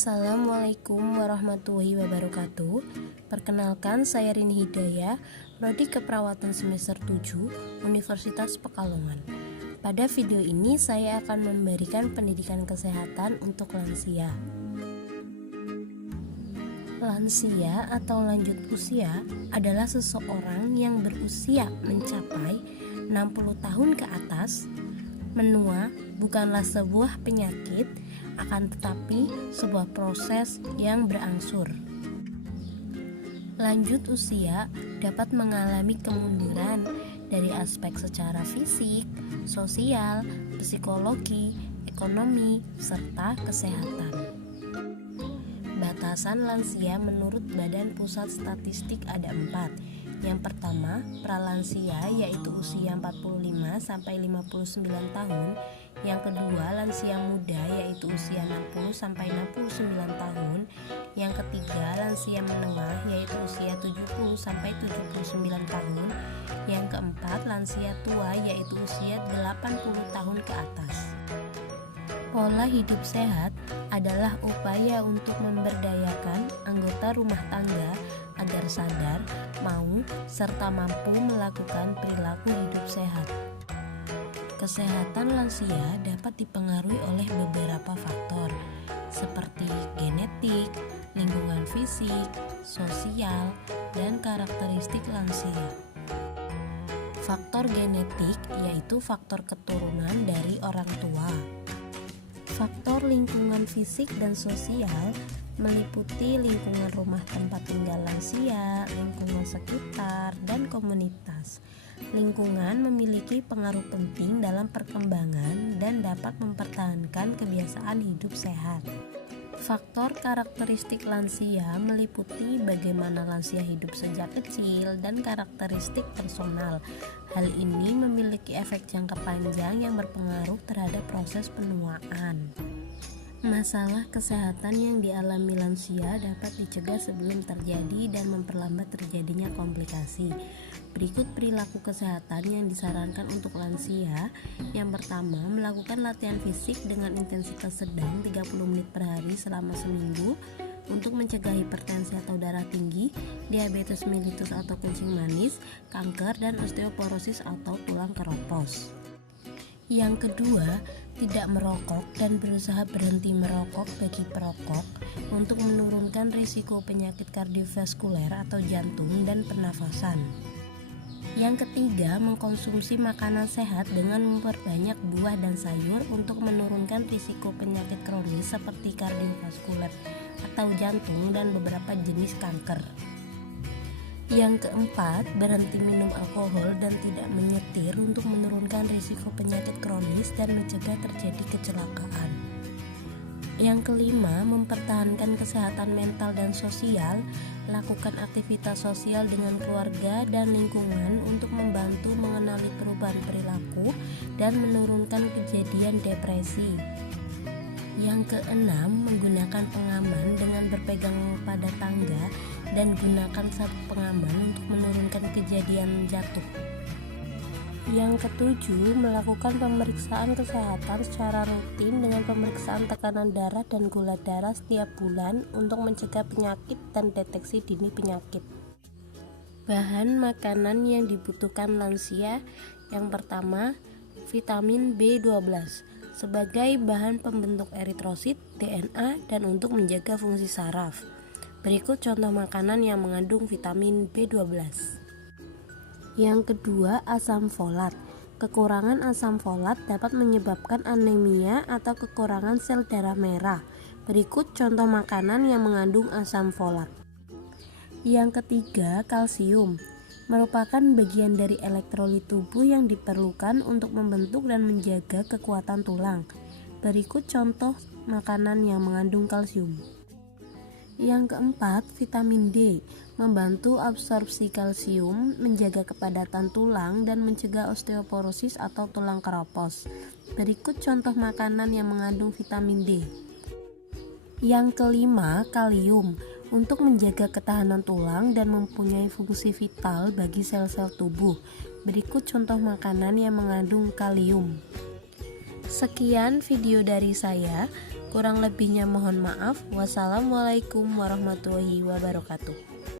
Assalamualaikum warahmatullahi wabarakatuh. Perkenalkan, saya Rini Hidayah, Prodi Keperawatan semester 7, Universitas Pekalongan. Pada video ini saya akan memberikan pendidikan kesehatan untuk lansia. Lansia atau lanjut usia adalah seseorang yang berusia mencapai 60 tahun ke atas. Menua bukanlah sebuah penyakit, akan tetapi sebuah proses yang berangsur. Lanjut usia dapat mengalami kemunduran dari aspek secara fisik, sosial, psikologi, ekonomi, serta kesehatan. Batasan lansia menurut Badan Pusat Statistik ada 4. Yang pertama, pralansia yaitu usia 45 sampai 59 tahun. Yang kedua, lansia muda yaitu usia 60 sampai 69 tahun. Yang ketiga, lansia menengah yaitu usia 70 sampai 79 tahun. Yang keempat, lansia tua yaitu usia 80 tahun ke atas. Pola hidup sehat adalah upaya untuk memberdayakan anggota rumah tangga agar sadar, mau, serta mampu melakukan perilaku hidup sehat. Kesehatan lansia dapat dipengaruhi oleh beberapa faktor, seperti genetik, lingkungan fisik, sosial, dan karakteristik lansia. Faktor genetik yaitu faktor keturunan dari orang tua. Faktor lingkungan fisik dan sosial meliputi lingkungan rumah tempat tinggal lansia, lingkungan sekitar, dan komunitas. Lingkungan memiliki pengaruh penting dalam perkembangan dan dapat mempertahankan kebiasaan hidup sehat. Faktor karakteristik lansia meliputi bagaimana lansia hidup sejak kecil dan karakteristik personal. Hal ini memiliki efek jangka panjang yang berpengaruh terhadap proses penuaan. Masalah kesehatan yang dialami lansia dapat dicegah sebelum terjadi dan memperlambat terjadinya komplikasi. Berikut perilaku kesehatan yang disarankan untuk lansia. Yang pertama, melakukan latihan fisik dengan intensitas sedang 30 menit per hari selama seminggu untuk mencegah hipertensi atau darah tinggi, diabetes mellitus atau kencing manis, kanker, dan osteoporosis atau tulang keropos. Yang kedua, tidak merokok dan berusaha berhenti merokok bagi perokok untuk menurunkan risiko penyakit kardiovaskuler atau jantung dan pernafasan. Yang ketiga, mengkonsumsi makanan sehat dengan memperbanyak buah dan sayur untuk menurunkan risiko penyakit kronis seperti kardiovaskuler atau jantung dan beberapa jenis kanker. Yang keempat, berhenti minum alkohol dan tidak menyetir untuk menurunkan risiko penyakit kronis dan mencegah terjadi kecelakaan. Yang kelima, mempertahankan kesehatan mental dan sosial, lakukan aktivitas sosial dengan keluarga dan lingkungan untuk membantu mengenali perubahan perilaku dan menurunkan kejadian depresi. Yang keenam, menggunakan pengaman dengan berpegang pada tangga dan gunakan sabuk pengaman untuk menurunkan kejadian jatuh. Yang ketujuh, melakukan pemeriksaan kesehatan secara rutin dengan pemeriksaan tekanan darah dan gula darah setiap bulan untuk mencegah penyakit dan deteksi dini penyakit. Bahan makanan yang dibutuhkan lansia. Yang pertama, vitamin B12 sebagai bahan pembentuk eritrosit, DNA, dan untuk menjaga fungsi saraf. Berikut contoh makanan yang mengandung vitamin B12. Yang kedua, asam folat. Kekurangan asam folat dapat menyebabkan anemia atau kekurangan sel darah merah. Berikut contoh makanan yang mengandung asam folat. Yang ketiga, kalsium. Merupakan bagian dari elektrolit tubuh yang diperlukan untuk membentuk dan menjaga kekuatan tulang. Berikut contoh makanan yang mengandung kalsium. Yang keempat, vitamin D. Membantu absorpsi kalsium, menjaga kepadatan tulang, dan mencegah osteoporosis atau tulang keropos. Berikut contoh makanan yang mengandung vitamin D. Yang kelima, kalium. Untuk menjaga ketahanan tulang dan mempunyai fungsi vital bagi sel-sel tubuh. Berikut contoh makanan yang mengandung kalium. Sekian video dari saya. Kurang lebihnya mohon maaf. Wassalamualaikum warahmatullahi wabarakatuh.